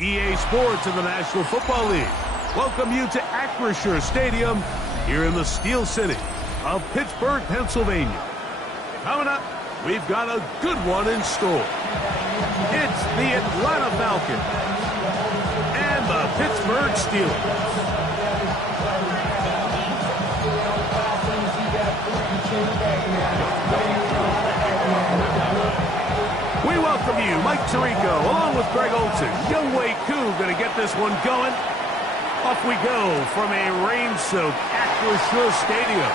EA Sports in the National Football League welcome you to Acrisure Stadium here in the Steel City of Pittsburgh, Pennsylvania. Coming up, we've got a good one in store. It's the Atlanta Falcons and the Pittsburgh Steelers. We welcome you, Mike Tirico, along with Greg Olson. Younghoe Koo going to get this one going. Off we go from a rain-soaked Acrisure Stadium.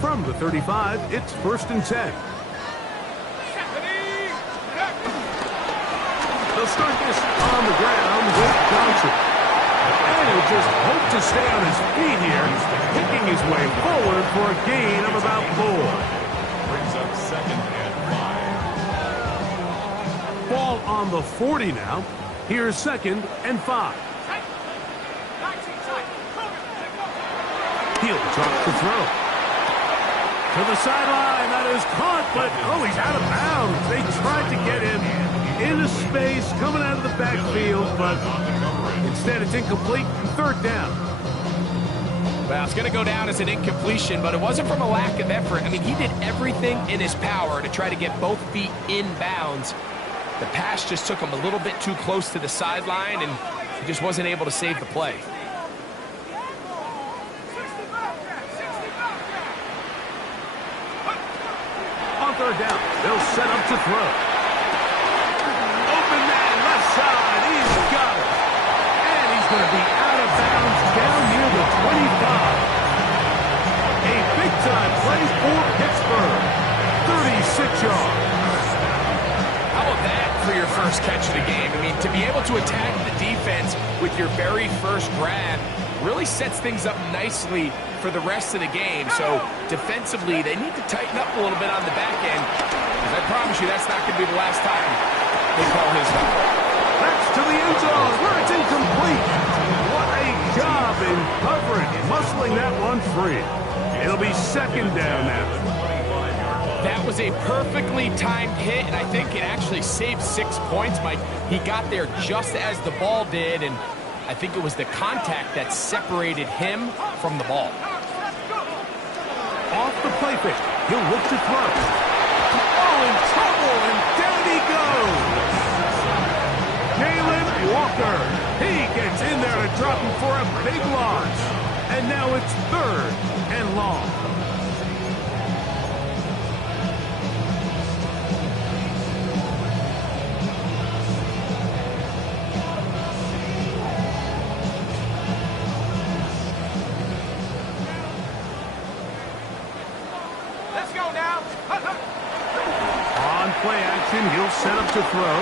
From the 35, it's 1st and 10. They'll start this on the ground with Johnson. And he'll just hope to stay on his feet here, picking his way forward for a gain of about 4. Brings up 2nd and 5. Ball on the 40 now. Here's 2nd and 5. He'll drop the throw. To the sideline, that is caught, but he's out of bounds. They tried to get him into space, coming out of the backfield, but instead it's incomplete, 3rd down. Well, it's going to go down as an incompletion, but it wasn't from a lack of effort. I mean, he did everything in his power to try to get both feet in bounds. The pass just took him a little bit too close to the sideline, and he just wasn't able to save the play. On 3rd down, they'll set up to throw. Open man, left side, he's got it. And he's going to be out of bounds down near the 25. A big-time play for Pittsburgh. 36 yards. How about that for your first catch of the game? I mean, to be able to attack the defense with your very first grab really sets things up nicely for the rest of the game. So defensively, they need to tighten up a little bit on the back end, because I promise you that's not going to be the last time they call his number. That's to the end zone where it's incomplete. What a job in covering, muscling that one free. It'll be 2nd down now. That was a perfectly timed hit, and I think it actually saved 6 points, Mike. He got there just as the ball did, and I think it was the contact that separated him from the ball. Off the play fake, he'll look to throw. In trouble, and down he goes. Jalen Walker, he gets in there to drop him for a big loss. And now it's 3rd and long. Play action, he'll set up to throw.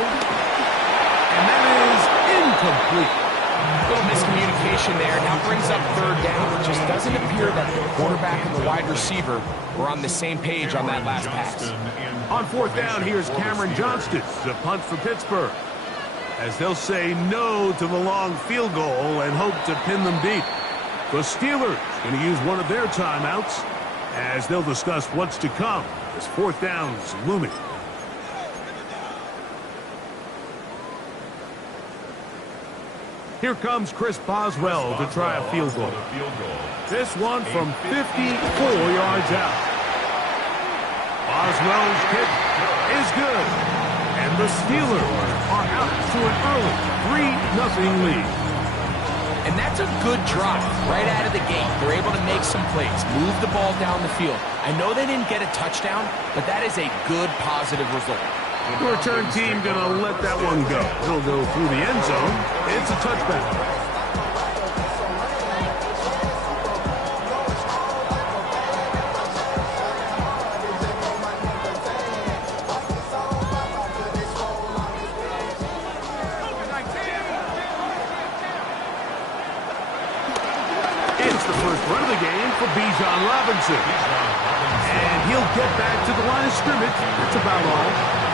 And that is incomplete. A little miscommunication there. Now brings up 3rd down. It just doesn't appear that the quarterback and the wide receiver were on the same page on that last pass. On 4th down, here's Cameron Johnston, the punt for Pittsburgh, as they'll say no to the long field goal and hope to pin them deep. The Steelers going to use one of their timeouts as they'll discuss what's to come as 4th down's looming. Here comes Chris Boswell to try a field goal. This one from 54 yards out. Boswell's kick is good. And the Steelers are out to an early 3-0 lead. And that's a good drive right out of the gate. They're able to make some plays, move the ball down the field. I know they didn't get a touchdown, but that is a good positive result. The return team going to let that one go. It'll go through the end zone. It's a touchback. It's the first run of the game for Bijan Robinson. And he'll get back to the line of scrimmage. That's about all.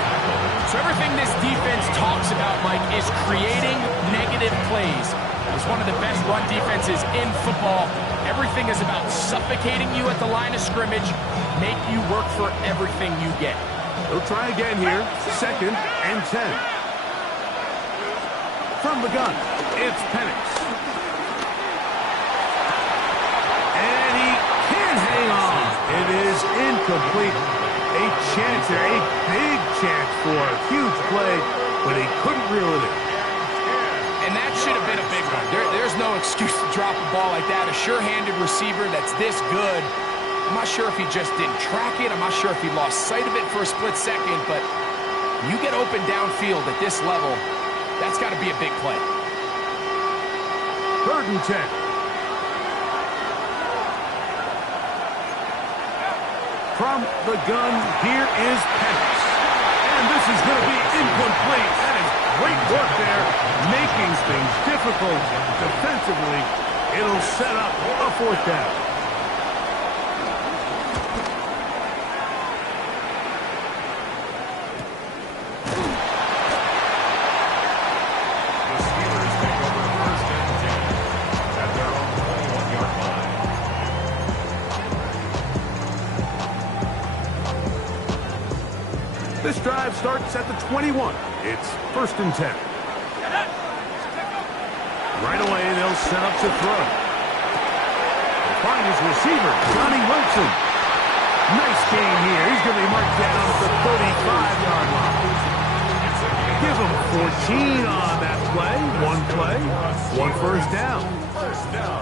So everything this defense talks about, Mike, is creating negative plays. It's one of the best run defenses in football. Everything is about suffocating you at the line of scrimmage, make you work for everything you get. They'll try again here. 2nd and 10. From the gun, it's Penix. And he can't hang on. It is incomplete. A chance there, a big chance for a huge play, but he couldn't reel it in. And that should have been a big one. There's no excuse to drop a ball like that. A sure-handed receiver that's this good. I'm not sure if he just didn't track it. I'm not sure if he lost sight of it for a split second, but you get open downfield at this level, that's got to be a big play. 3rd and 10. From the gun, here is Penix. And this is going to be incomplete. That is great work there, making things difficult defensively. It'll set up a 4th down. This drive starts at the 21. It's 1st and 10. Right away, they'll set up to throw. They'll find his receiver, Johnny Wilson. Nice gain here. He's going to be marked down at the 35-yard line. Give him 14 on that play. One first down.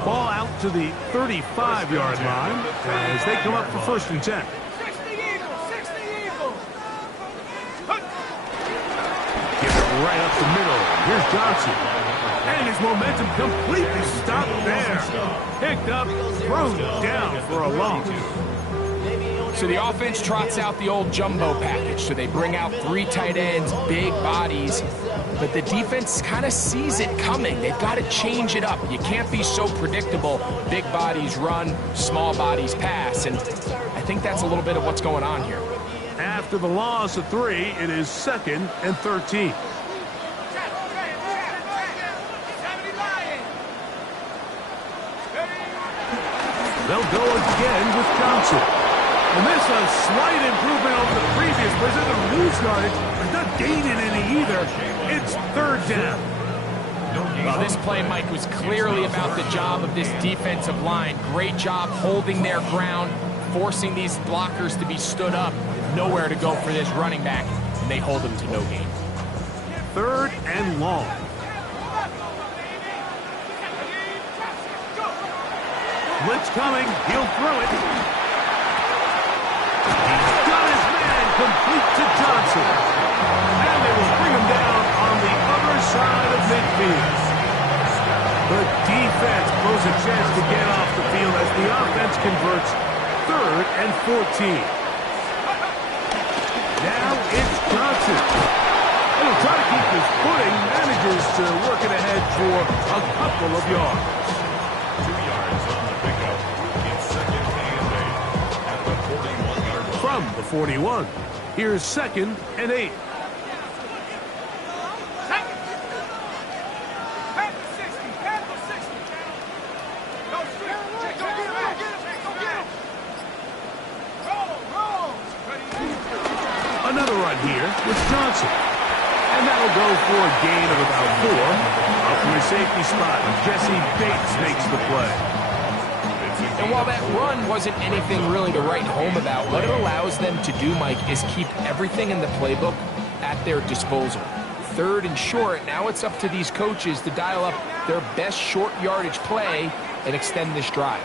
Ball out to the 35-yard line as they come up for 1st and 10. Right up the middle. Here's Johnson. And his momentum completely stopped there. Picked up, thrown down for a loss. So the offense trots out the old jumbo package. So they bring out 3 tight ends, big bodies. But the defense kind of sees it coming. They've got to change it up. You can't be so predictable. Big bodies run, small bodies pass. And I think that's a little bit of what's going on here. After the loss of 3, it is 2nd and 13. They'll go again with Johnson. And this is a slight improvement over the previous play. They're going to lose yardage, but not gaining any either. It's 3rd down. Well, this play, Mike, was clearly about the job of this defensive line. Great job holding their ground, forcing these blockers to be stood up. Nowhere to go for this running back, and they hold him to no gain. 3rd and long. Blitz coming. He'll throw it. He's got his man complete to Johnson. And they will bring him down on the other side of midfield. The defense blows a chance to get off the field as the offense converts 3rd and 14. Now it's Johnson. And he'll try to keep his footing. Manages to work it ahead for a couple of yards. 2 yards on the pickup. It's 2nd and 8 at the 41-yard line. From the 41, here's 2nd and 8. Another run here with Johnson. And that'll go for a gain of about 4. Up from the safety spot, Jesse Bates makes the play. And while that run wasn't anything really to write home about, what it allows them to do, Mike, is keep everything in the playbook at their disposal. 3rd and short, now it's up to these coaches to dial up their best short yardage play and extend this drive.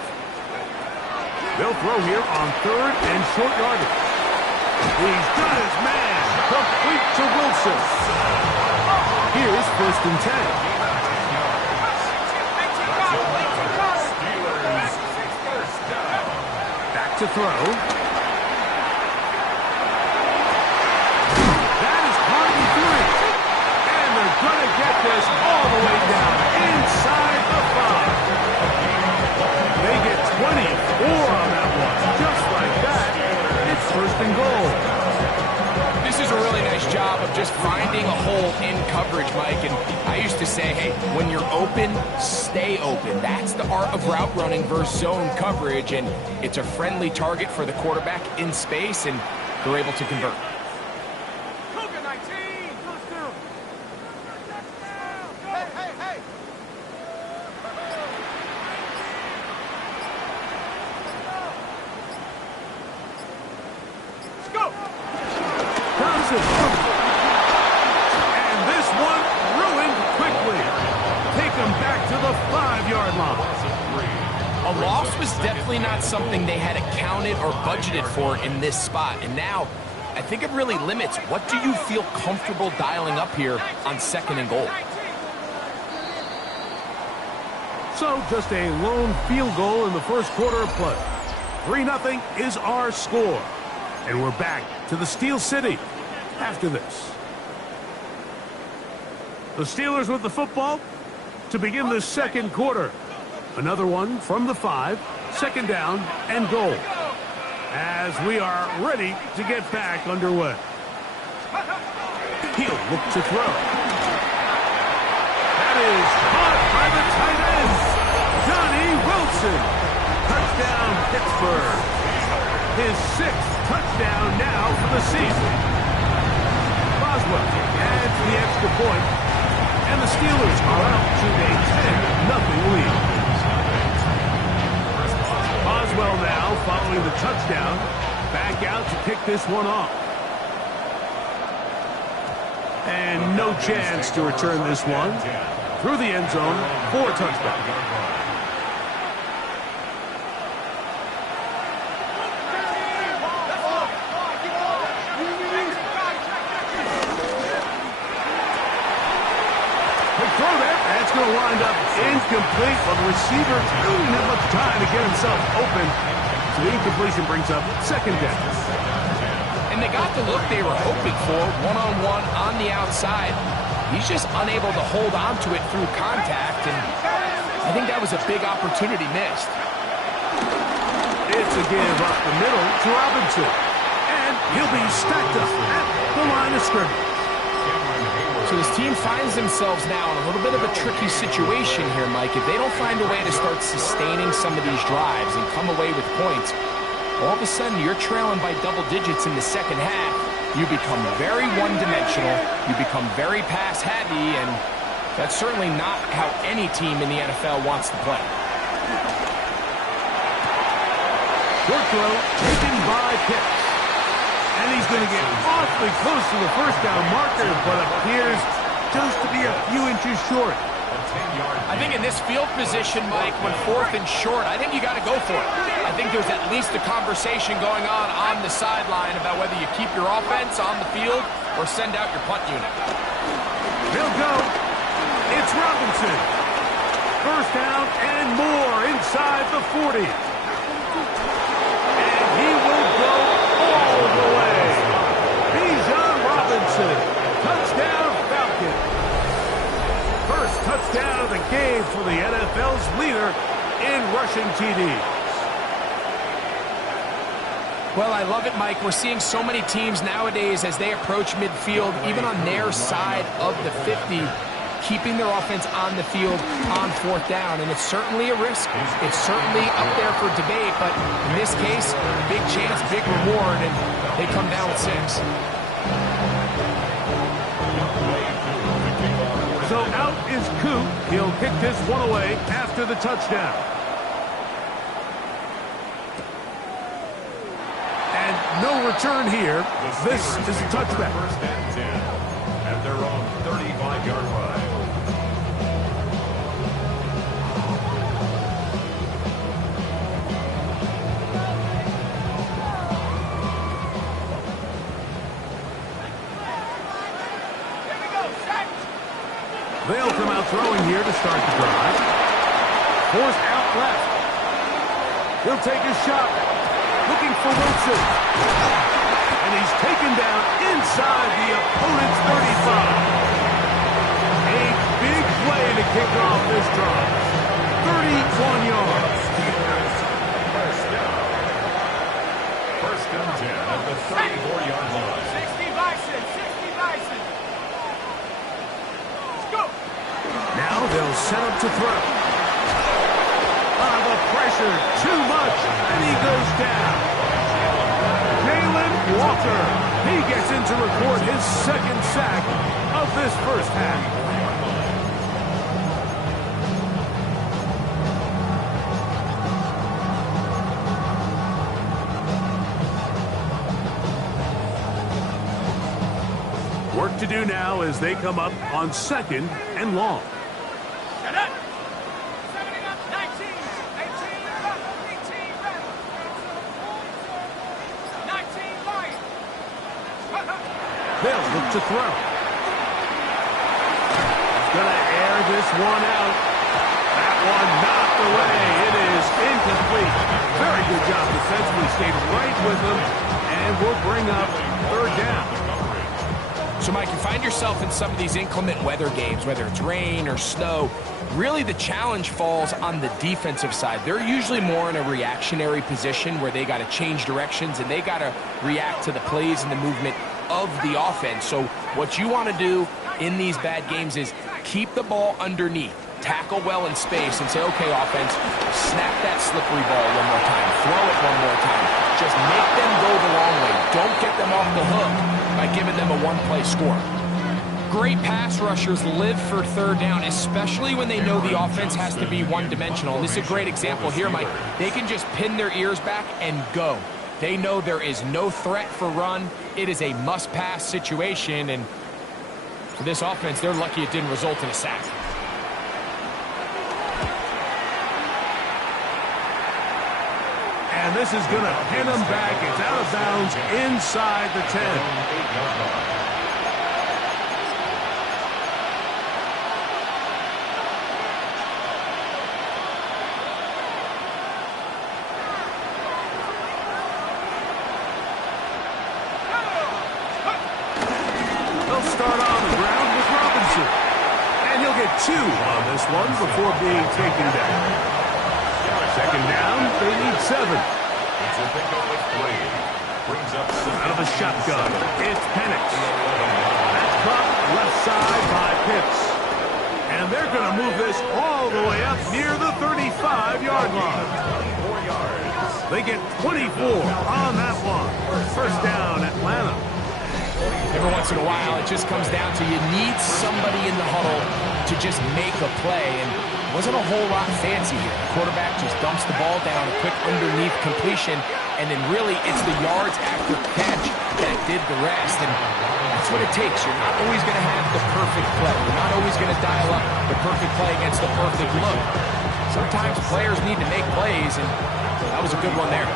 They'll throw here on 3rd and short yardage. He's got his man complete to Wilson. Here's 1st and 10. Back to throw. That is hardly 3. And they're going to get this all the way down inside the 5. They get 24 on that one. Just like that, it's 1st and goal. This is a really nice job of just finding a hole in coverage, Mike. And I used to say, hey, when you're open, stay open. That's the art of route running versus zone coverage. And it's a friendly target for the quarterback in space, and they're able to convert. And this one ruined quickly. Take them back to the 5-yard line. A loss was definitely not something they had accounted or budgeted for in this spot. And now, I think it really limits what do you feel comfortable dialing up here on 2nd and goal. So just a lone field goal in the first quarter of play. 3-0 is our score. And we're back to the Steel City after this. The Steelers with the football to begin the second quarter. Another one from the 5, 2nd down and goal. As we are ready to get back underway. He'll look to throw. That is caught by the tight end, Johnny Wilson. Touchdown, Pittsburgh. His 6th touchdown now for the season. Boswell adds the extra point, and the Steelers are out to a 10-0 lead. Boswell now following the touchdown, back out to kick this one off. And no chance to return this one through the end zone for a touchdown. Going to wind up incomplete, but the receiver didn't have much time to get himself open. So the incompletion brings up 2nd down. And they got the look they were hoping for, one-on-one on the outside. He's just unable to hold on to it through contact, and I think that was a big opportunity missed. It's a give up the middle to Robinson, and he'll be stacked up at the line of scrimmage. So this team finds themselves now in a little bit of a tricky situation here, Mike. If they don't find a way to start sustaining some of these drives and come away with points, all of a sudden you're trailing by double digits in the second half. You become very one-dimensional. You become very pass-heavy, and that's certainly not how any team in the NFL wants to play. Short throw taken by Pitts. And he's going to get awfully close to the first down marker, but appears just to be a few inches short. I think in this field position, Mike, when 4th and short, I think you got to go for it. I think there's at least a conversation going on the sideline about whether you keep your offense on the field or send out your punt unit. He'll go. It's Robinson. First down and more inside the 40. And he will go all the way. Bijan Robinson. Touchdown, Falcons. First touchdown of the game for the NFL's leader in rushing TDs. Well, I love it, Mike. We're seeing so many teams nowadays as they approach midfield, even on their side of the 50, keeping their offense on the field on 4th down. And it's certainly a risk. It's certainly up there for debate. But in this case, big chance, big reward, and they come down with 6. So out is Coop. He'll kick this one away after the touchdown. And no return here. This is a touchback. First and 10 at their own 35-yard line. They'll come out throwing here to start the drive. Forced out left. He'll take a shot. Looking for Wilson. And he's taken down inside the opponent's 35. A big play to kick off this drive. 31 yards. First and 10 at the 34-yard line. 60 Bison, 60 Bison. He'll set up to throw. The pressure, too much, and he goes down. Jalen Walker. He gets in to record his second sack of this first half. Work to do now as they come up on 2nd and long. They'll look to throw. He's going to air this one out. That one knocked away. It is incomplete. Very good job defensively. Stayed right with them, and will bring up 3rd down. So, Mike, you find yourself in some of these inclement weather games, whether it's rain or snow. Really, the challenge falls on the defensive side. They're usually more in a reactionary position where they got to change directions and they got to react to the plays and the movement of the offense. So what you want to do in these bad games is keep the ball underneath, tackle well in space, and say, okay, offense, snap that slippery ball one more time, throw it one more time. Just make them go the long way. Don't get them off the hook by giving them a one-play score. Great pass rushers live for 3rd down, especially when they know the offense has to be one-dimensional. And this is a great example here, Mike. They can just pin their ears back and go. They know there is no threat for run. It is a must-pass situation, and for this offense, they're lucky it didn't result in a sack. And this is going to pin them back. It's out of bounds inside the 10. Two on this one before being taken down. 2nd down, they need 7. Out of a shotgun, it's Penix. That's caught left side by Pitts. And they're going to move this all the way up near the 35-yard line. They get 24 on that one. 1st down, Atlanta. Every once in a while, it just comes down to you need somebody in the huddle to just make a play, and it wasn't a whole lot fancy here. The quarterback just dumps the ball down, a quick underneath completion, and then really it's the yards after catch that did the rest, and that's what it takes. You're not always going to have the perfect play. You're not always going to dial up the perfect play against the perfect look. Sometimes players need to make plays, and that was a good one there.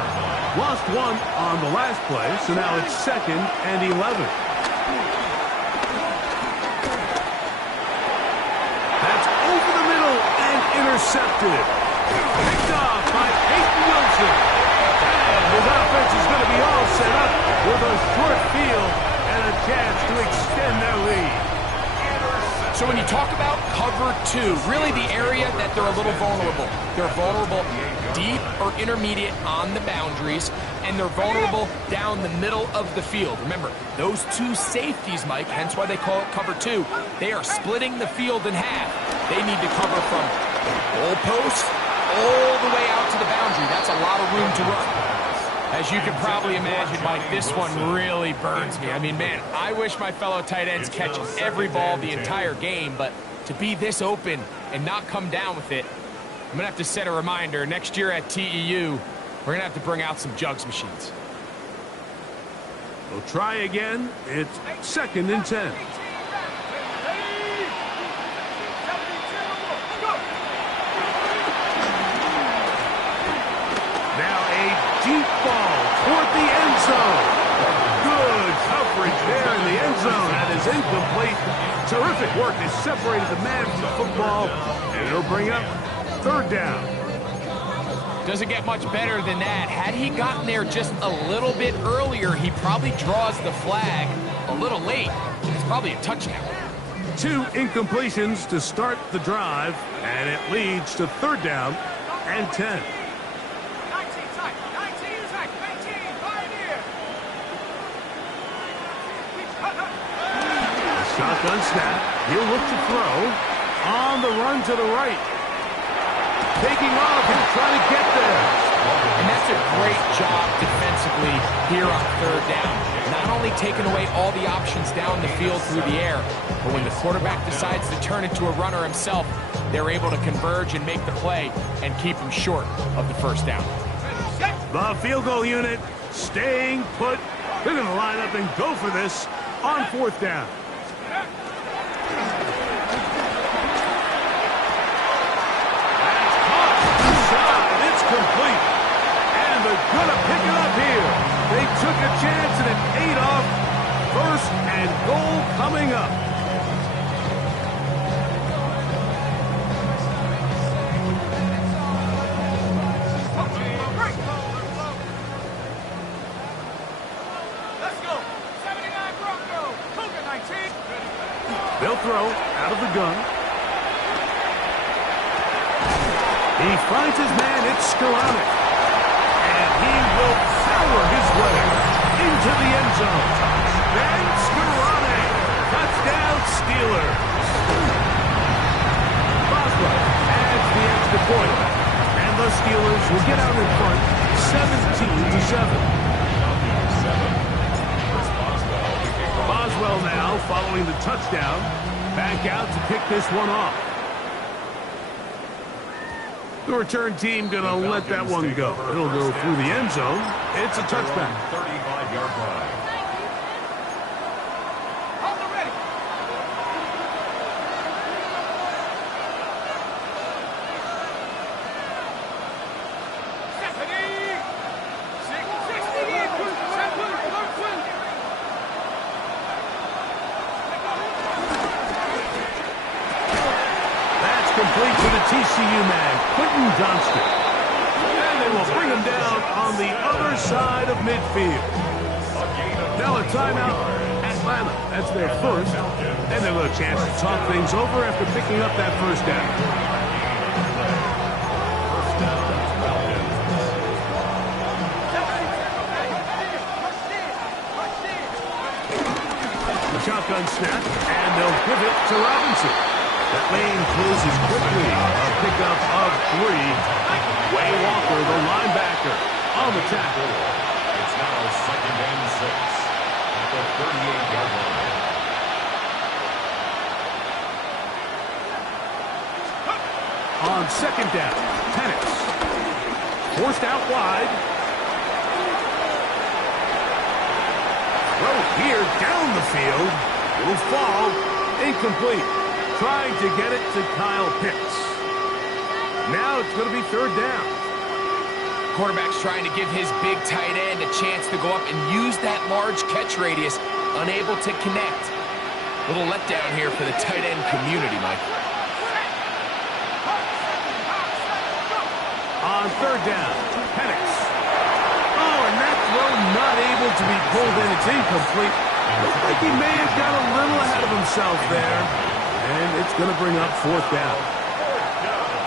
Lost one on the last play, so now it's 2nd and 11. That's over the middle and intercepted. Picked off by Peyton Wilson. And his offense is going to be all set up with a short field and a chance to extend their lead. So when you talk about cover 2, really the area that they're a little vulnerable. They're vulnerable deep or intermediate on the boundaries, and they're vulnerable down the middle of the field. Remember, those 2 safeties, Mike, hence why they call it cover 2, they are splitting the field in half. They need to cover from the goalpost all the way out to the boundary. That's a lot of room to run. As you can probably imagine, Mike, this one really burns me. I mean, man, I wish my fellow tight ends catch every ball the entire game, but to be this open and not come down with it, I'm going to have to set a reminder. Next year at TEU, we're going to have to bring out some jugs machines. We'll try again. It's 2nd and 10. Deep ball toward the end zone. Good coverage there in the end zone. That is incomplete. Terrific work. They separated the man from the football, and it'll bring up 3rd down. Doesn't get much better than that. Had he gotten there just a little bit earlier, he probably draws the flag a little late. It's probably a touchdown. 2 incompletions to start the drive, and it leads to 3rd down and 10. Shotgun snap. He'll look to throw. On the run run to the right. Taking off, he'll try to get there. And that's a great job defensively here on third down. Not only taking away all the options down the field through the air, but when the quarterback decides to turn into a runner himself, they're able to converge and make the play and keep him short of the first down. The field goal unit staying put. They're going to line up and go for this on fourth down. It's complete. And they're going to pick it up here. They took a chance and it paid off. First and goal coming up. Let's go. 79 Bronco. Cougar 19. They'll throw out of the gun. He finds his man, it's Skoranek. And he will power his way into the end zone. Ben Skoranek, touchdown Steelers. Boswell adds the extra point. And the Steelers will get out in front 17-7. Boswell now following the touchdown. Back out to pick this one off. The return team going to let that one go. It'll go through the end zone. It's a touchback. 35-yard line. Hold it ready. Stephanie. 60. That's complete to the TCU man, Quentin Johnston. And they will bring him down on the other side of midfield. Now a timeout, Atlanta. That's their first. And they'll have a chance to talk things over after picking up that first down. The shotgun snap, and they'll give it to Robinson. That lane closes quickly. A pickup of 3. Way Walker, the linebacker, on the tackle. It's now 2nd and 6 at the 38-yard line. On second down, Penix. Forced out wide. Throw here down the field. Will fall. Incomplete. Trying to get it to Kyle Pitts. Now it's going to be third down. Quarterback's trying to give his big tight end a chance to go up and use that large catch radius, unable to connect. Little letdown here for the tight end community, Mike. On third down, Penix. Oh, and that throw not able to be pulled in. It's incomplete. Looks like he may have got a little ahead of himself there. And it's going to bring up fourth down.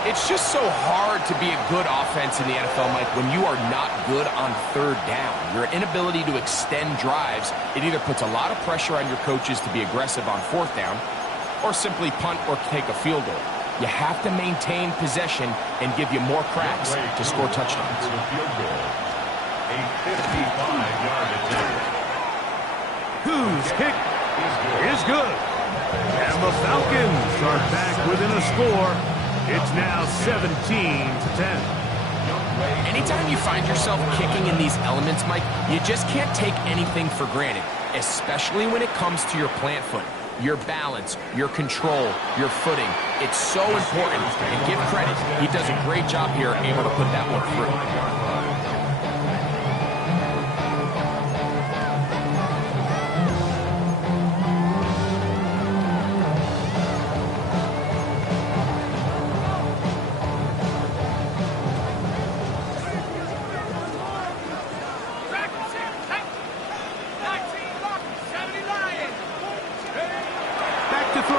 It's just so hard to be a good offense in the NFL, Mike, when you are not good on third down. Your inability to extend drives, it either puts a lot of pressure on your coaches to be aggressive on fourth down or simply punt or take a field goal. You have to maintain possession and give you more cracks to score touchdowns. A 55-yard attempt. Whose kick is good. And the Falcons are back within a score. It's now 17-10. Anytime you find yourself kicking in these elements, Mike, you just can't take anything for granted, especially when it comes to your plant foot, your balance, your control, your footing. It's so important, and give credit. He does a great job here, able to put that one through.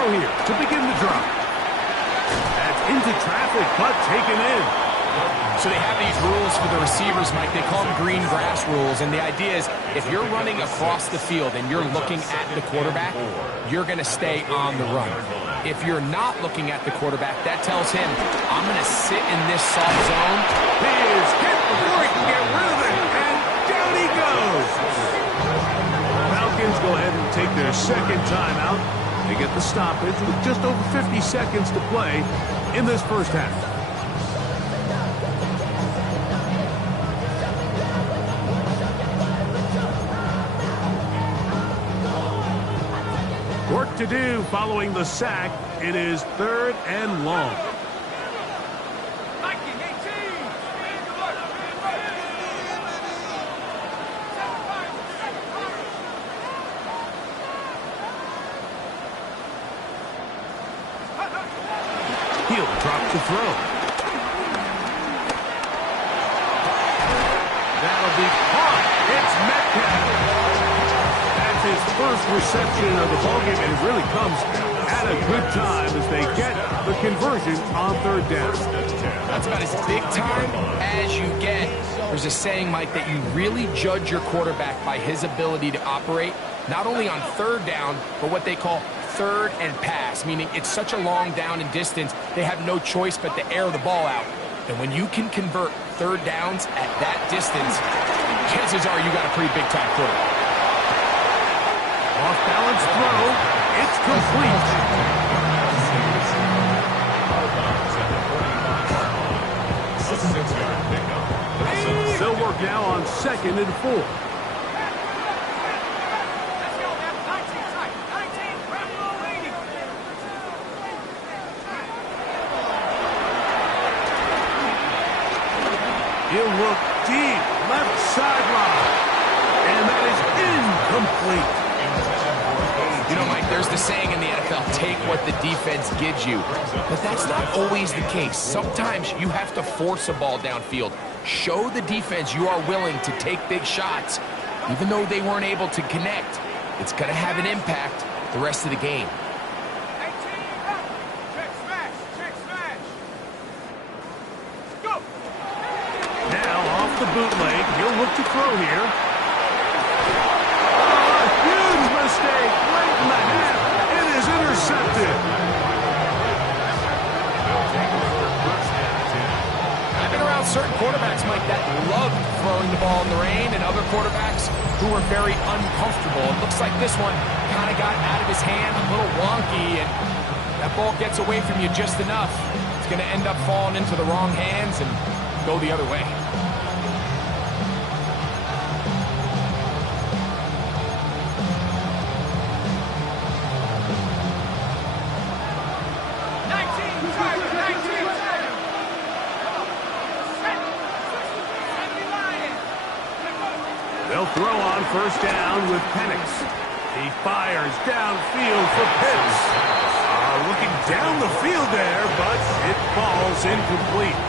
Here to begin the drive. That's into traffic, but taken in. So they have these rules for the receivers, Mike. They call them green grass rules. And the idea is if you're running across the field and you're looking at the quarterback, you're going to stay on the run. If you're not looking at the quarterback, that tells him, I'm going to sit in this soft zone. He is hit before he can get rid of it, and down he goes. Falcons go ahead and take their second timeout. They get the stoppage with just over 50 seconds to play in this first half. Work to do following the sack. It is 3rd and long. He'll drop to throw. That'll be caught. It's Metcalf. That's his first reception of the ballgame, and it really comes at a good time as they get the conversion on 3rd down. That's about as big time as you get. There's a saying, Mike, that you really judge your quarterback by his ability to operate, not only on 3rd down, but what they call 3rd and pass, meaning it's such a long down and distance, they have no choice but to air the ball out. And when you can convert 3rd downs at that distance, chances are you got a pretty big-time quarterback. Off-balance throw. It's complete. They'll work now on 2nd and 4. He'll look deep, left sideline, and that is incomplete. You know, Mike, there's the saying in the NFL, take what the defense gives you. But that's not always the case. Sometimes you have to force a ball downfield. Show the defense you are willing to take big shots, even though they weren't able to connect. It's going to have an impact the rest of the game. The bootleg. He'll look to throw here. Oh, a huge mistake late in the half. It is intercepted. I've been around certain quarterbacks, Mike, that love throwing the ball in the rain, and other quarterbacks who are very uncomfortable. It looks like this one kind of got out of his hand, a little wonky, and that ball gets away from you just enough. It's going to end up falling into the wrong hands and go the other way. They'll throw on 1st down with Penix. He fires downfield for Pitts. Looking down the field there, but it falls incomplete.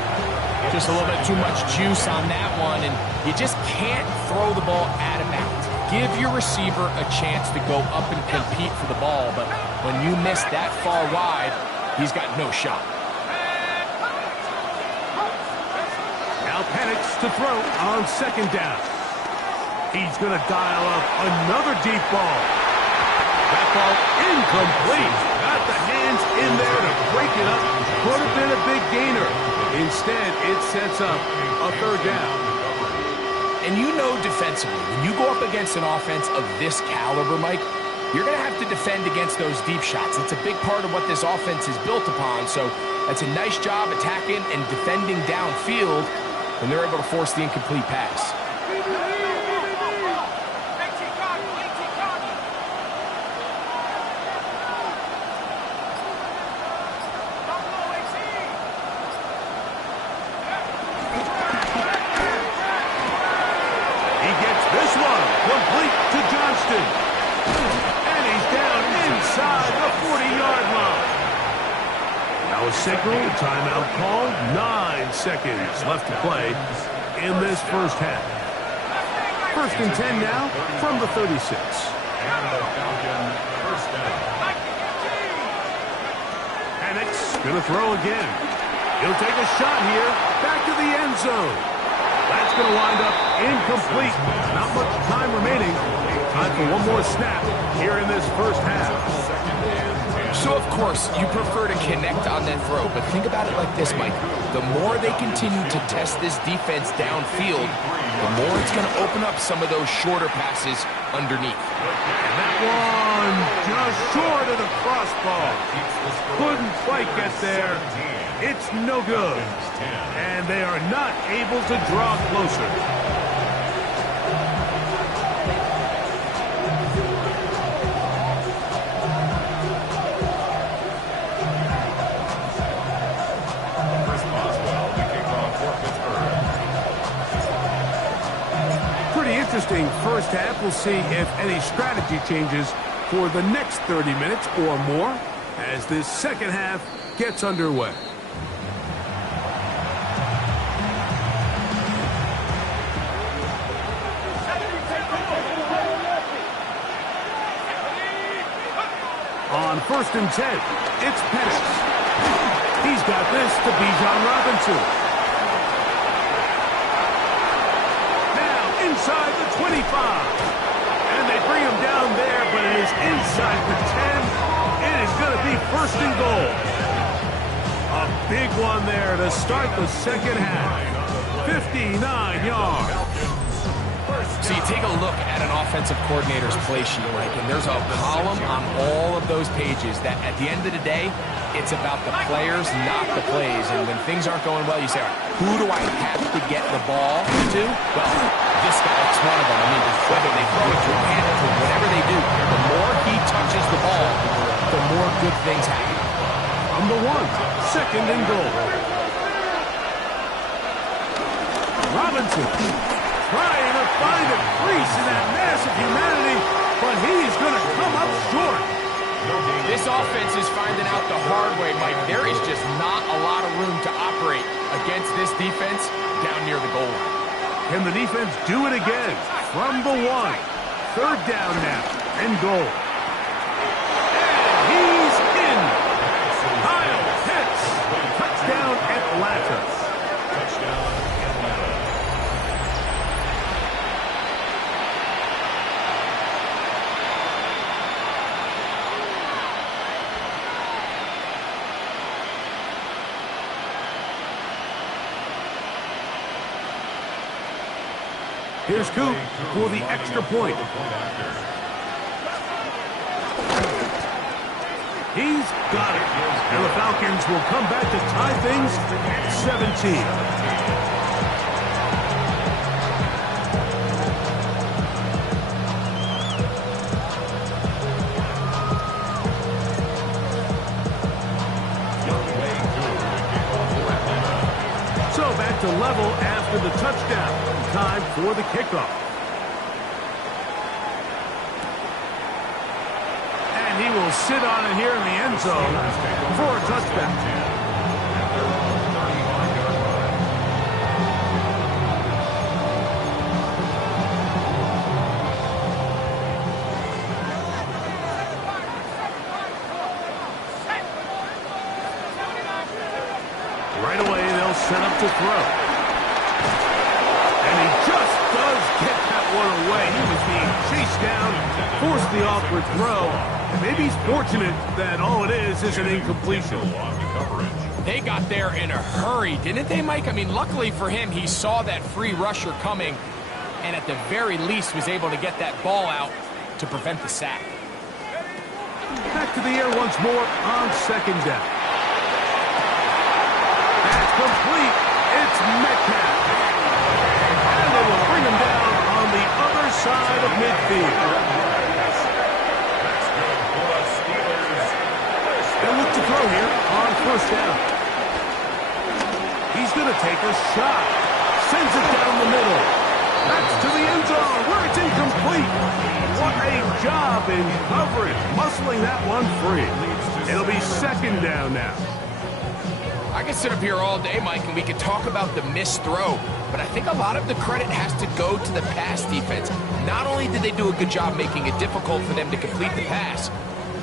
Just a little bit too much juice on that one, and you just can't throw the ball out of bounds. Give your receiver a chance to go up and compete for the ball, but when you miss that far wide, he's got no shot. Now Penix to throw on 2nd down. He's going to dial up another deep ball. That ball incomplete. Got the hands in there to break it up. Could have been a big gainer. Instead, it sets up a 3rd down. And you know defensively, when you go up against an offense of this caliber, Mike, you're going to have to defend against those deep shots. It's a big part of what this offense is built upon. So that's a nice job attacking and defending downfield when they're able to force the incomplete pass. Signal, timeout called. 9 seconds left to play in this first half. 1st and 10 now from the 36. Penix going to throw again. He'll take a shot here. Back to the end zone. That's going to wind up incomplete. Not much time remaining. Time for one more snap here in this first half. So, of course, you prefer to connect on that throw, but think about it like this, Mike. The more they continue to test this defense downfield, the more it's going to open up some of those shorter passes underneath. And that one just short of the crossbar. Couldn't quite get there. It's no good. And they are not able to draw closer. Interesting first half. We'll see if any strategy changes for the next 30 minutes or more as this second half gets underway. On 1st and 10, it's Pettis. He's got this to Bijan Robinson. Inside the 25. And they bring him down there, but it is inside the 10. It is going to be 1st and goal. A big one there to start the second half. 59 yards. So you take a look at an offensive coordinator's play sheet, Mike, and there's a column on all of those pages that at the end of the day, it's about the players, not the plays. And when things aren't going well, you say, all right, who do I have to get the ball to? Well, this guy's one of them. I mean, whether they throw it to him, hand it to him, whatever they do, the more he touches the ball, the more good things happen. Number 1, 2nd and goal. Robinson trying to find a crease in that mass of humanity, but he's going to come up short. This offense is finding out the hard way, Mike. There is just not a lot of room to operate against this defense down near the goal line. Can the defense do it again? From the 1. 3rd down now and goal. And he's in. Kyle Pitts. Touchdown Atlanta. Touchdown Atlanta. Here's Coop for the extra point. He's got it. And the Falcons will come back to tie things at 17. To level after the touchdown. Time for the kickoff. And he will sit on it here in the end zone for a touchdown. Right away, they'll set up to throw. And he just does get that one away. He was being chased down, forced the awkward throw. And maybe he's fortunate that all it is an incompletion. They got there in a hurry, didn't they, Mike? I mean, luckily for him, he saw that free rusher coming and at the very least was able to get that ball out to prevent the sack. Back to the air once more on 2nd down. Complete. It's Metcalf. And they will bring him down on the other side of midfield. They'll look to throw here on 1st down. He's going to take a shot. Sends it down the middle. That's to the end zone where it's incomplete. What a job in coverage. Muscling that one free. It'll be 2nd down now. I could sit up here all day, Mike, and we could talk about the missed throw, but I think a lot of the credit has to go to the pass defense. Not only did they do a good job making it difficult for them to complete the pass,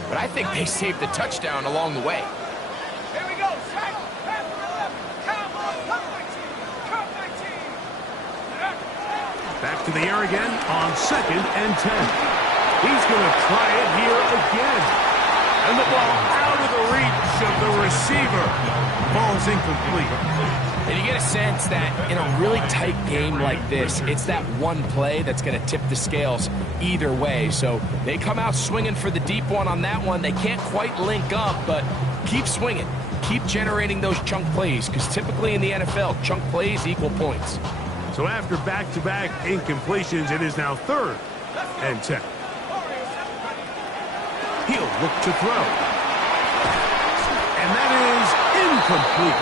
but I think they saved the touchdown along the way. Here we go. Pass for 11. the air again on 2nd and 10. He's going to try it here again. And the ball out of the reach of the receiver. Ball's incomplete. And you get a sense that in a really tight game like this, it's that one play that's going to tip the scales either way. So they come out swinging for the deep one on that one. They can't quite link up, but keep swinging. Keep generating those chunk plays, because typically in the NFL, chunk plays equal points. So after back-to-back incompletions, it is now 3rd and 10. He'll look to throw. And that is incomplete.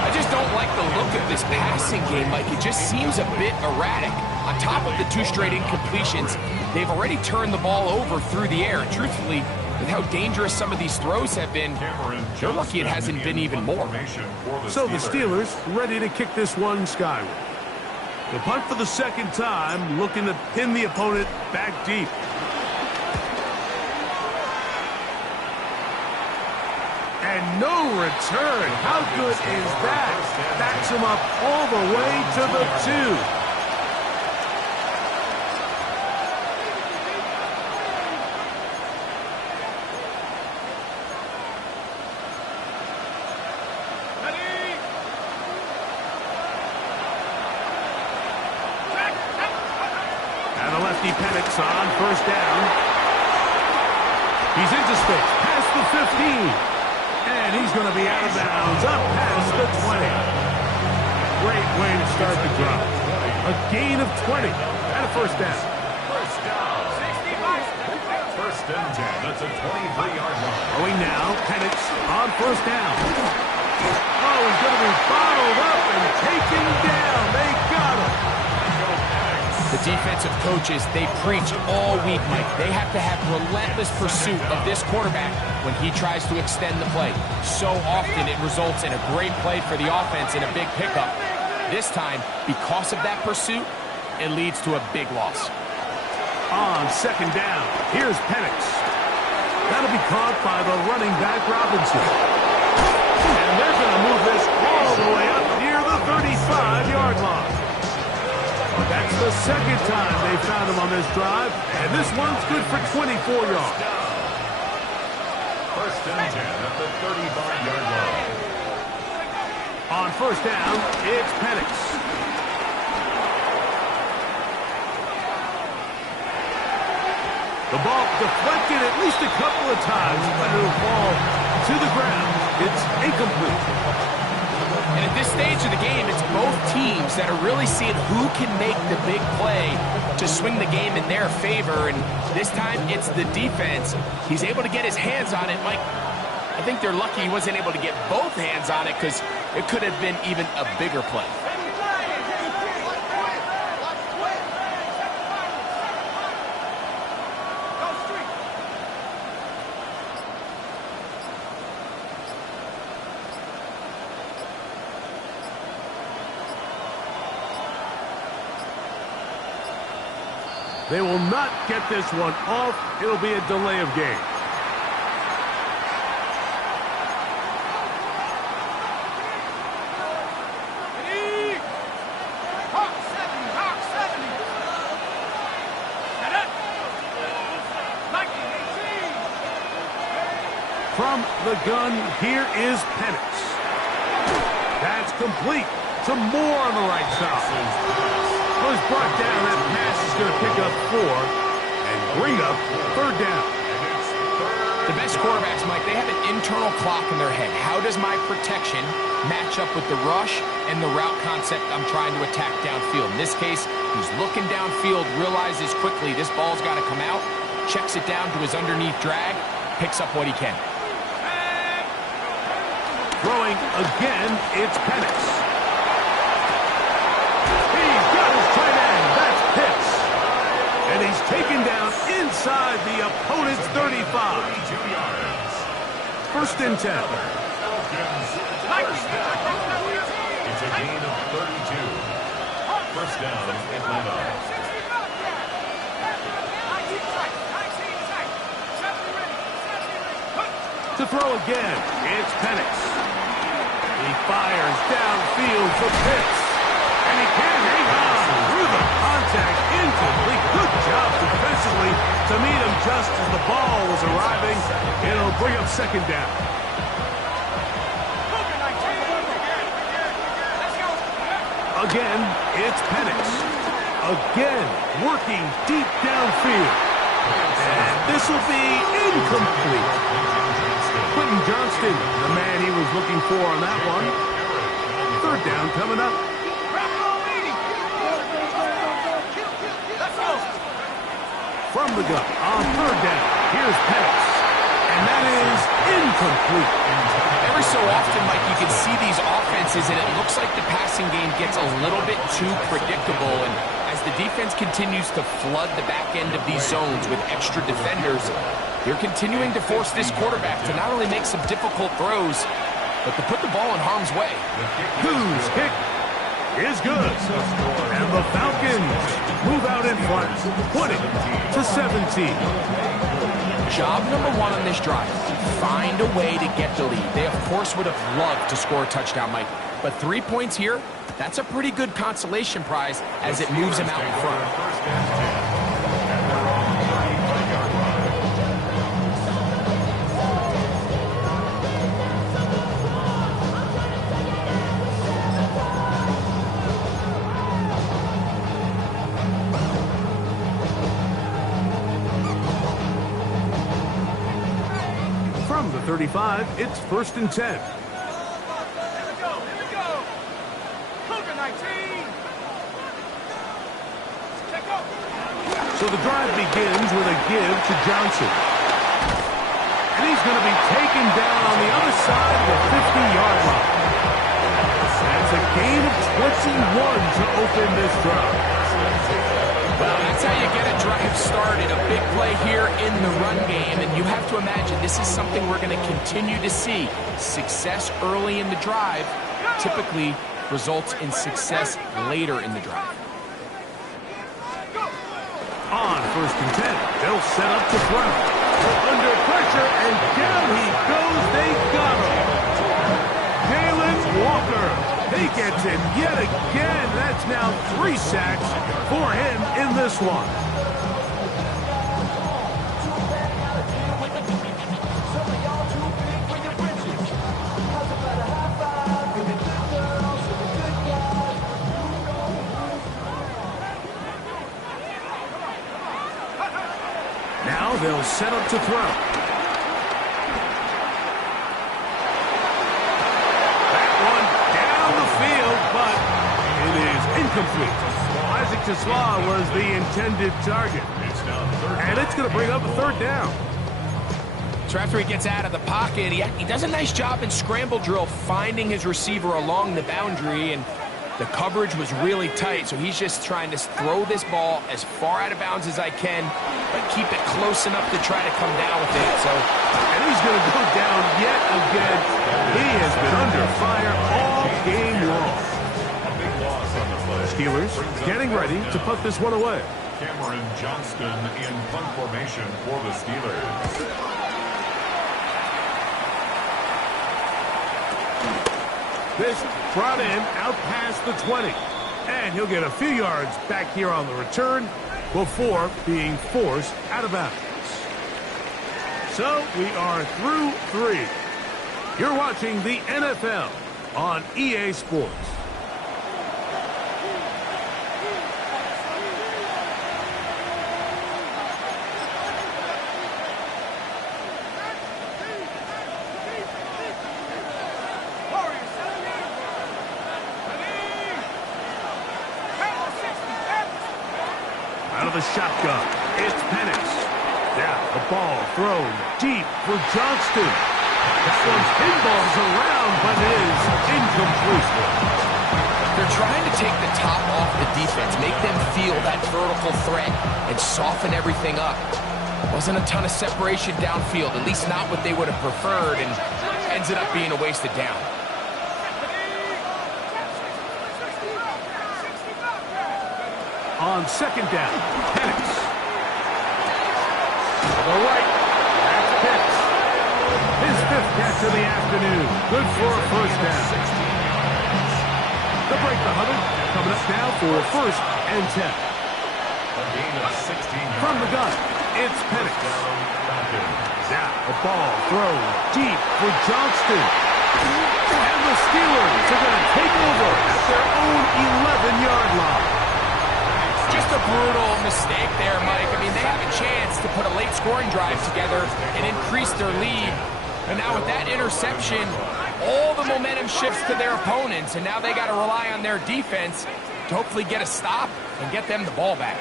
I just don't like the look of this passing game, Mike. It just seems a bit erratic. On top of the 2 straight incompletions, they've already turned the ball over through the air. And truthfully, with how dangerous some of these throws have been, they're lucky it hasn't been even more. So the Steelers ready to kick this one skyward. The punt for the 2nd time, looking to pin the opponent back deep. And no return. How good is that? Backs him up all the way to the 2. And the lefty Penix on 1st down. He's into space, past the 15. And he's going to be out of bounds, up past the 20. Great way to start the drive. A gain of 20 and a 1st down. First down. 1st and 10. That's a 23-yard line. Going now, Penix on 1st down. Oh, he's going to be bottled up and taken down. They got him. The defensive coaches, they preach all week, Mike. They have to have relentless pursuit of this quarterback when he tries to extend the play. So often it results in a great play for the offense and a big pickup. This time, because of that pursuit, it leads to a big loss. On 2nd down, here's Penix. That'll be caught by the running back Robinson. And they're going to move this all the way up near the 35-yard line. That's the 2nd time they found him on this drive, and this one's good for 24 yards. 1st and 10 at the 35-yard line. On 1st down, it's Penix. The ball deflected at least a couple of times, but it'll fall to the ground. It's incomplete. And at this stage of the game, it's both teams that are really seeing who can make the big play to swing the game in their favor. And this time, it's the defense. He's able to get his hands on it. Mike, I think they're lucky he wasn't able to get both hands on it, because it could have been even a bigger play. They will not get this one off. It'll be a delay of game. From the gun, here is Penix. That's complete to Moore on the right side. Was brought down. That pass is going to pick up 4 and bring up 3rd down. The best quarterbacks, Mike, they have an internal clock in their head. How does my protection match up with the rush and the route concept I'm trying to attack downfield? In this case, he's looking downfield, realizes quickly this ball's got to come out, checks it down to his underneath drag, picks up what he can. Throwing again, it's Penix. And he's taken down inside the opponent's 35. 1st and 10. It's a gain of 32. 1st down, Atlanta. To throw again, it's Penix. He fires downfield for Pitts. And he can hang on through the contact to meet him just as the ball was arriving. It'll bring up second down. Again, it's Penix. Again, working deep downfield. And this will be incomplete. Quentin Johnston, the man he was looking for on that one. Third down coming up. From the gun on third down, here's Penix. And that is incomplete. Every so often, Mike, you can see these offenses, and it looks like the passing game gets a little bit too predictable. And as the defense continues to flood the back end of these zones with extra defenders, they're continuing to force this quarterback to not only make some difficult throws, but to put the ball in harm's way. Whose kick is good. And the Falcons move out in front, 20-17. Job number one on this drive, find a way to get the lead. They, of course, would have loved to score a touchdown, Mike. But 3 points here, that's a pretty good consolation prize as it moves them out in front. From the 35, it's 1st and 10. Here we go. Cougar 19. Check up. So the drive begins with a give to Johnson. And he's going to be taken down on the other side of the 50-yard line. That's a gain of 21 to open this drive. Well, that's how you get a drive started. A big play here in the run game. And you have to imagine this is something we're going to continue to see. Success early in the drive typically results in success later in the drive. On 1st and 10, they'll set up to front. Under pressure, and down he goes. They got him. Jalen Walker. He gets it yet again. That's now 3 sacks for him in this one. Now they'll set up to throw. Incomplete. Isaac Tesla was the intended target. And it's going to bring up a 3rd down. So after he gets out of the pocket, he does a nice job in scramble drill finding his receiver along the boundary, and the coverage was really tight, so he's just trying to throw this ball as far out of bounds as I can, but keep it close enough to try to come down with it. And he's going to go down yet again. He has been under fire all game long. Steelers getting ready to put this one away. Cameron Johnston in punt formation for the Steelers. This brought in out past the 20. And he'll get a few yards back here on the return before being forced out of bounds. So we are through 3. You're watching the NFL on EA Sports. The shotgun. It's Penix. Now the ball thrown deep for Johnston. That one's pinballs around, but it is incomplete. They're trying to take the top off the defense, make them feel that vertical threat, and soften everything up. Wasn't a ton of separation downfield, at least not what they would have preferred, and ended up being a wasted down. On 2nd down, Penix. To the right, that's Pitts. His 5th catch of the afternoon. Good for a 1st down. They'll break the huddle. Coming up now for 1st and 10. A gain of 16 yards. From the gun, it's Penix. Now a ball thrown deep for Johnston. And the Steelers are going to take over at their own 11-yard line. Just a brutal mistake there, Mike. I mean, they have a chance to put a late scoring drive together and increase their lead. And now with that interception, all the momentum shifts to their opponents, and now they got to rely on their defense to hopefully get a stop and get them the ball back.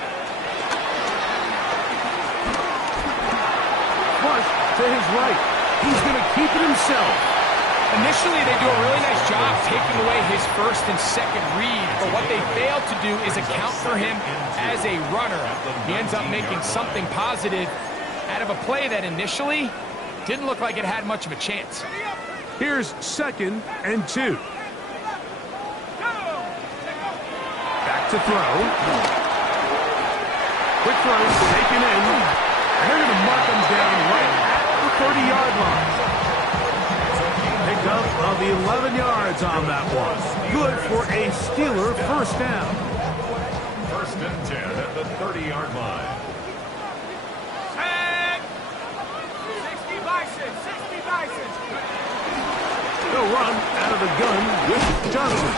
Flush to his right. He's going to keep it himself. Initially, they do a really nice job taking away his first and second read, but what they fail to do is account for him as a runner. He ends up making something positive out of a play that initially didn't look like it had much of a chance. Here's 2nd and 2. Back to throw. Quick throw taken in. And they're going to mark him down right at the 30-yard line. Pickup of 11 yards on that one. Good for a Steeler first down. 1st and 10 at the 30-yard line. Tag. 60 Bison. 60 Bison. They'll run out of the gun with Johnson.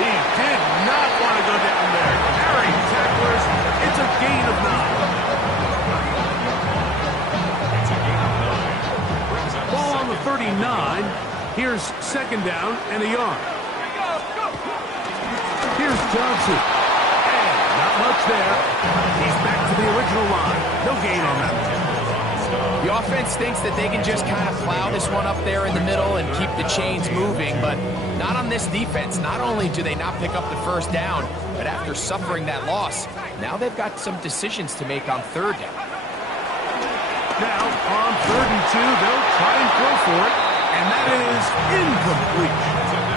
He did not want to go down there. Carrying tacklers. It's a gain of 9. Ball on the 39. Here's 2nd down and a yard. Here's Johnson. And not much there. He's back to the original line. No gain on that one. The offense thinks that they can just kind of plow this one up there in the middle and keep the chains moving, but not on this defense. Not only do they not pick up the first down, but after suffering that loss, now they've got some decisions to make on 3rd down. Now, on 3rd and 2, they'll try and throw for it, and that is incomplete.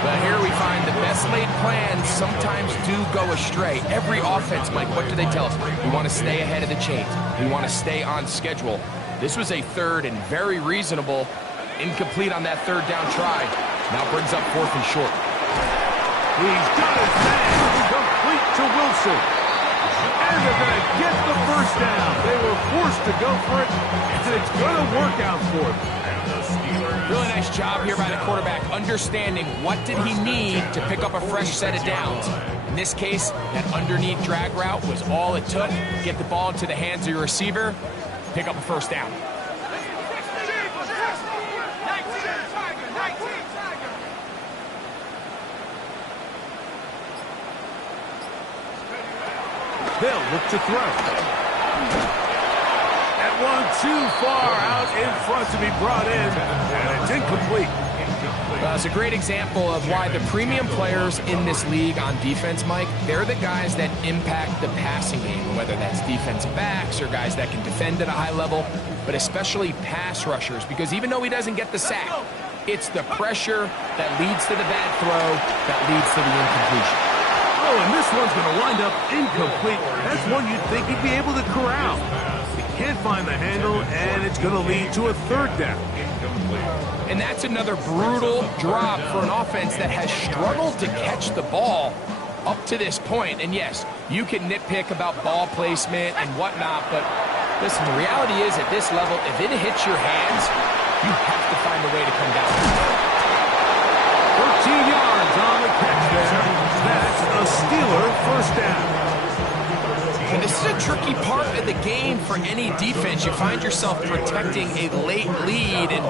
But here we find the best laid plans sometimes do go astray. Every offense, Mike, what do they tell us? We want to stay ahead of the chains. We want to stay on schedule. This was a 3rd and very reasonable. Incomplete on that 3rd down try. Now brings up 4th and short. He's got his man complete to Wilson. And they're going to get the first down. They were forced to go for it, and it's going to work out for them. Really nice job here by the quarterback, understanding what did he need to pick up a fresh set of downs. In this case, that underneath drag route was all it took. Get the ball into the hands of your receiver, pick up a first down. They'll look to throw. That one too far out in front to be brought in, and it's incomplete. It's a great example of why the premium players in this league on defense, Mike, they're the guys that impact the passing game, whether that's defensive backs or guys that can defend at a high level, but especially pass rushers, because even though he doesn't get the sack, it's the pressure that leads to the bad throw that leads to the incompletion. Oh, and this one's going to wind up incomplete. That's one you'd think he'd be able to corral. He can't find the handle, and it's going to lead to a 3rd down. And that's another brutal drop for an offense that has struggled to catch the ball up to this point. And yes, you can nitpick about ball placement and whatnot, but listen, the reality is at this level, if it hits your hands, you have to find a way to come down. 13 yards on the catch there. That's a Steeler first down. And this is a tricky part of the game for any defense. You find yourself protecting a late lead, and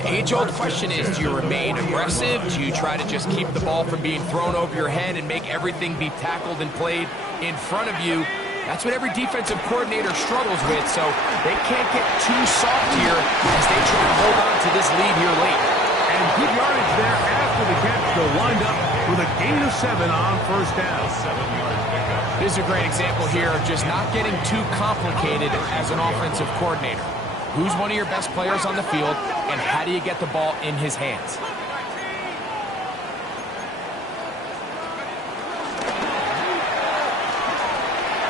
the age-old question is, do you remain aggressive? Do you try to just keep the ball from being thrown over your head and make everything be tackled and played in front of you? That's what every defensive coordinator struggles with, so they can't get too soft here as they try to hold on to this lead here late. And good yardage there after the catch. They'll wind up with a gain of 7 on first down. This is a great example here of just not getting too complicated as an offensive coordinator. Who's one of your best players on the field, and how do you get the ball in his hands?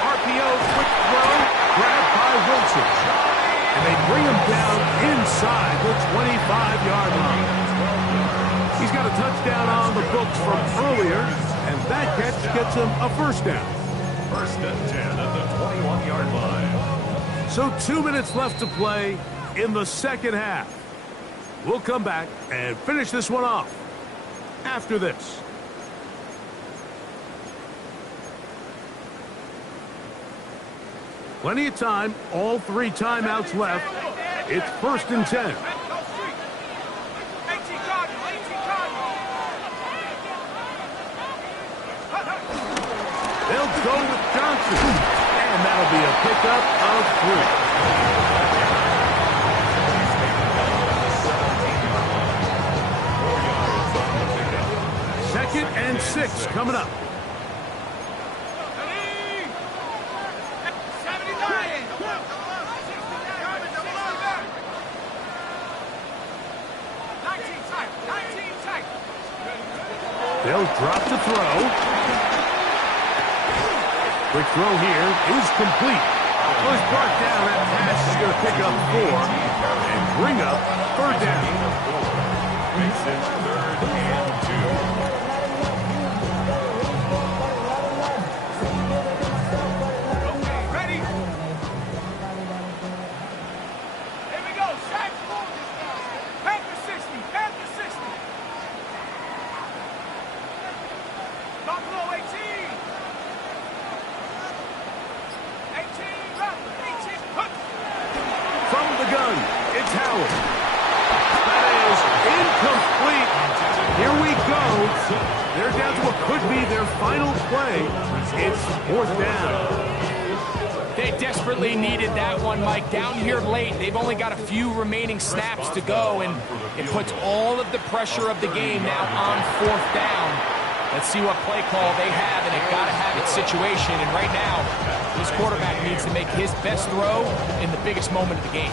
RPO, quick throw, grabbed by Wilson. And they bring him down inside the 25-yard line. He's got a touchdown on the books from earlier, and that catch gets him a first down. 1st and 10 at the 21-yard line. So 2 minutes left to play in the second half. We'll come back and finish this one off after this. Plenty of time, all 3 timeouts left. It's 1st and 10. They'll go with Johnson, and that'll be a pickup of 3. 2nd and 6 coming up. They'll drop the throw. Quick throw here is complete. Was brought down. That pass is going to pick up 4 and bring up 3rd down. Makes it 3rd and 2. Okay, ready? Here we go. Sack. Panther 60. Panther 60. Buffalo 18. 18. Hook. From the gun, it's Howard. That is incomplete. Here we go. They're down to what could be their final play. It's 4th down. They desperately needed that one, Mike. Down here late, they've only got a few remaining snaps to go, and it puts all of the pressure of the game now on 4th down. Let's see what play call they have in a gotta-have-it situation. And right now, this quarterback needs to make his best throw in the biggest moment of the game.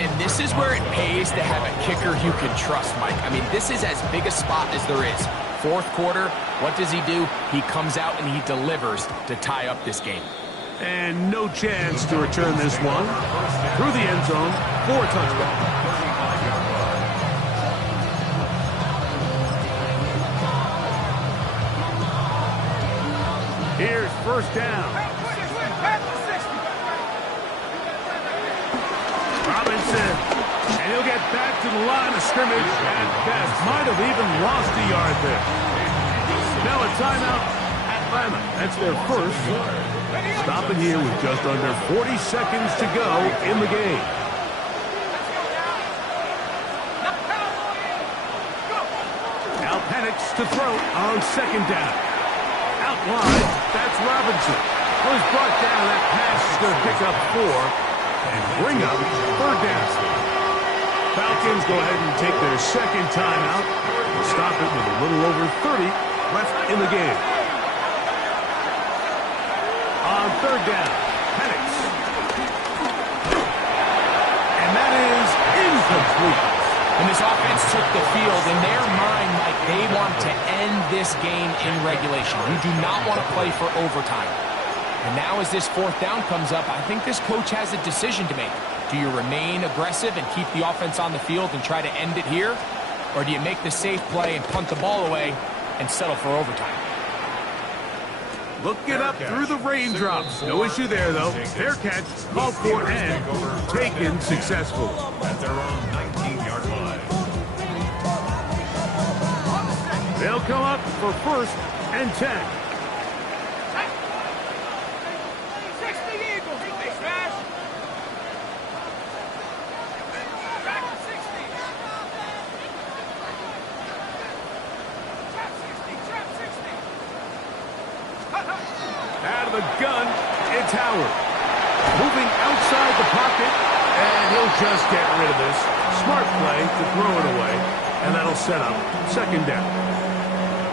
And this is where it pays to have a kicker you can trust, Mike. I mean, this is as big a spot as there is. 4th quarter, what does he do? He comes out and he delivers to tie up this game. And no chance to return this one. Through the end zone for a touchdown. Here's 1st down. Robinson, and he'll get back to the line of scrimmage at best. Might have even lost a yard there. Now a timeout, Atlanta. That's their first. Stopping here with just under 40 seconds to go in the game. Now Penix to throw on 2nd down. Out wide, that's Robinson. Was brought down. That pass is going to pick up 4 and bring up 3rd down. Falcons go ahead and take their 2nd timeout and stop it with a little over 30 left in the game. On 3rd down, Penix. And that is incomplete. And this offense took the field. In their mind, Mike, they want to end this game in regulation. You do not want to play for overtime. And now as this 4th down comes up, I think this coach has a decision to make. Do you remain aggressive and keep the offense on the field and try to end it here? Or do you make the safe play and punt the ball away and settle for overtime? Looking up through the raindrops. No issue there, though. Fair catch, called for and taken successfully. At their own 19-yard line. They'll come up for 1st and 10. Out of the gun, it's Howard. Moving outside the pocket, and he'll just get rid of this. Smart play to throw it away, and that'll set up 2nd down.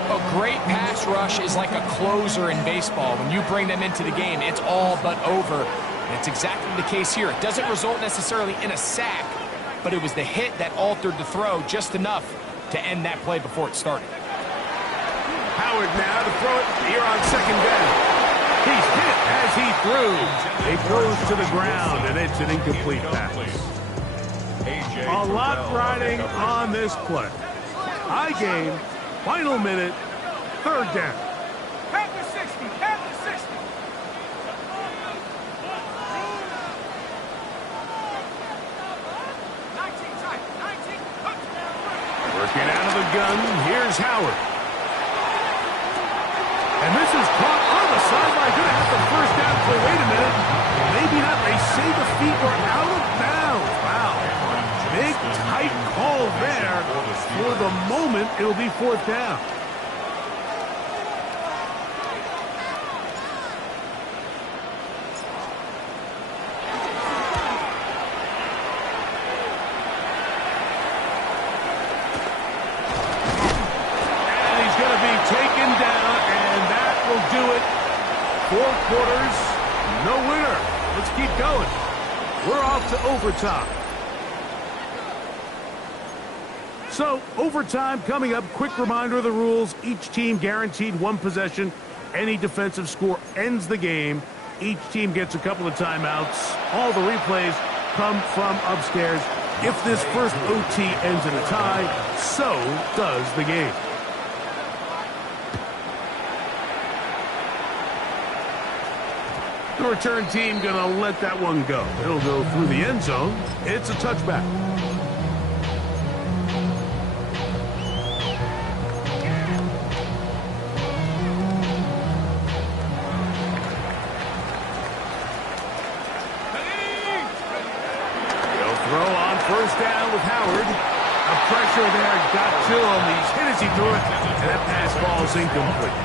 A great pass rush is like a closer in baseball. When you bring them into the game, it's all but over. And it's exactly the case here. It doesn't result necessarily in a sack, but it was the hit that altered the throw just enough to end that play before it started. Howard now to throw it here on 2nd down. He's hit as he threw. He throws to the ground, and it's an incomplete pass. A lot riding on this play. High game, final minute, 3rd down. Panther 60, Panther 60. Working out of the gun, here's Howard. And this is caught on the sideline. Going to have the first down. So wait a minute. Maybe not. They say the feet were out of bounds. Wow. Big, tight call there. For the moment, it'll be fourth down. Taken down, and that will do it. 4 quarters, no winner. Let's keep going. We're off to overtime. So, overtime coming up. Quick reminder of the rules. Each team guaranteed 1 possession. Any defensive score ends the game. Each team gets a couple of timeouts. All the replays come from upstairs. If this first OT ends in a tie, so does the game. The return team going to let that one go. It'll go through the end zone. It's a touchback. They'll throw on first down with Howard. A pressure there got to him. He's hit as he threw it, and that pass ball is incomplete.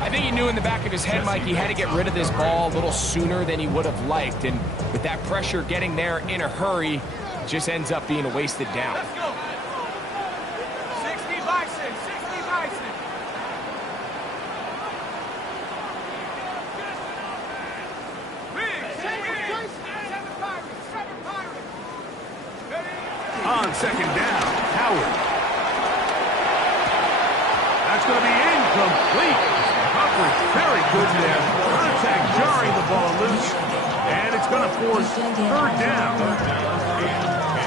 I think he knew in the back of his head, Mike, he had to get rid of this ball a little sooner than he would have liked. And with that pressure getting there in a hurry, just ends up being a wasted down. Let's go. 60 Bison, 60 Bison. Big, 7 Pirates, 7 Pirates. On second down, Howard. That's going to be incomplete. Coverage very good there. Contact jarring the ball loose. And it's going to force third down.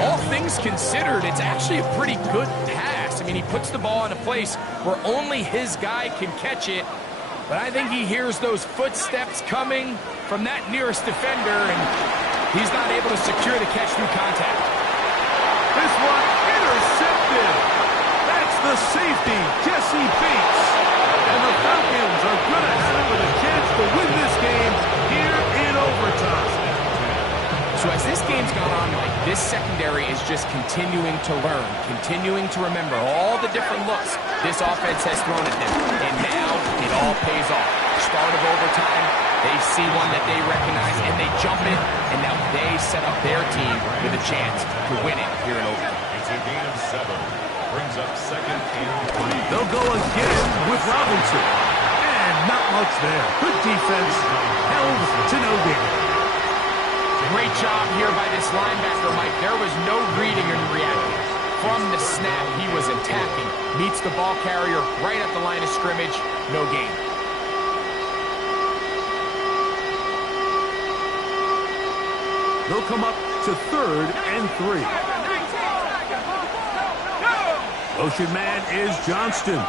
All things considered, it's actually a pretty good pass. I mean, he puts the ball in a place where only his guy can catch it. But I think he hears those footsteps coming from that nearest defender, and he's not able to secure the catch through contact. This one intercepted. That's the safety, Jesse Bates. And the Falcons are going to have a chance to win this game here in overtime. So as this game's gone on, Mike, this secondary is just continuing to learn, continuing to remember all the different looks this offense has thrown at them. And now it all pays off. Start of overtime, they see one that they recognize, and they jump it, and now they set up their team with a chance to win it here in overtime. It's a gain of 7. Brings up second and 3. They'll go again with Robinson. And not much there. Good defense. Held to no gain. Great job here by this linebacker, Mike. There was no reading and reacting. From the snap, he was attacking. Meets the ball carrier right at the line of scrimmage. No gain. They'll come up to third and 3. Motion man is Johnston.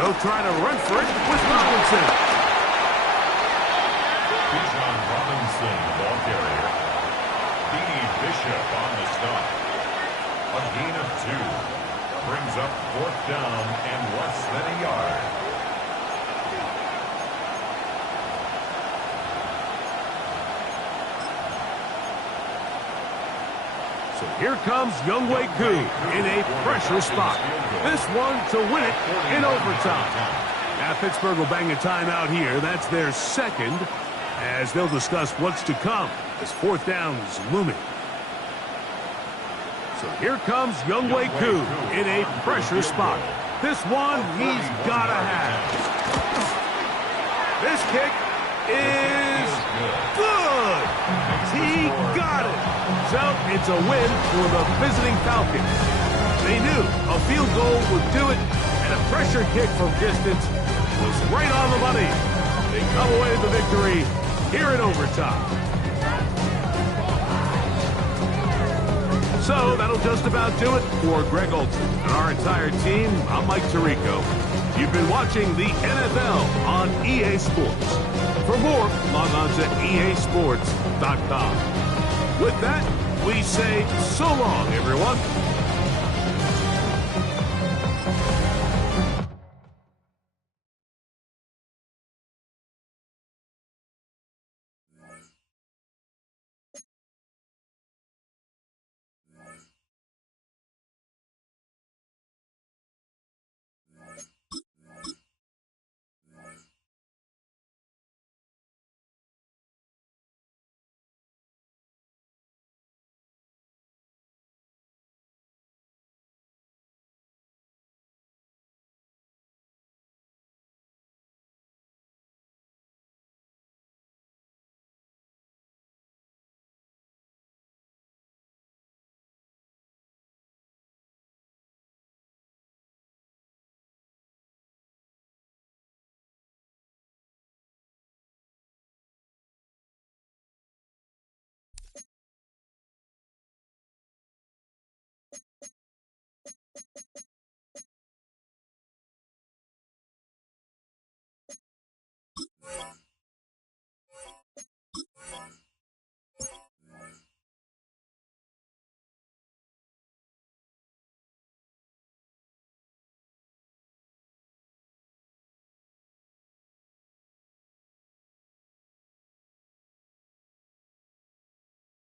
They'll try to run for it with Robinson. Bijan Robinson, the ball carrier. Beanie Bishop on the stop. A gain of 2. Brings up fourth down and less than a yard. So here comes Younghoe Koo in a pressure spot. This one to win it in overtime. Now Pittsburgh will bang a timeout here. That's their second, as they'll discuss what's to come as fourth down is looming. So here comes Younghoe Koo in a pressure spot. This one he's got to have. This kick is good. He got it. So it's a win for the visiting Falcons. They knew a field goal would do it, and a pressure kick from distance was right on the money. They come away with the victory here in overtime. So that'll just about do it for Greg Olson and our entire team. I'm Mike Tirico. You've been watching the NFL on EA Sports. For more, log on to easports.com. With that, we say so long, everyone.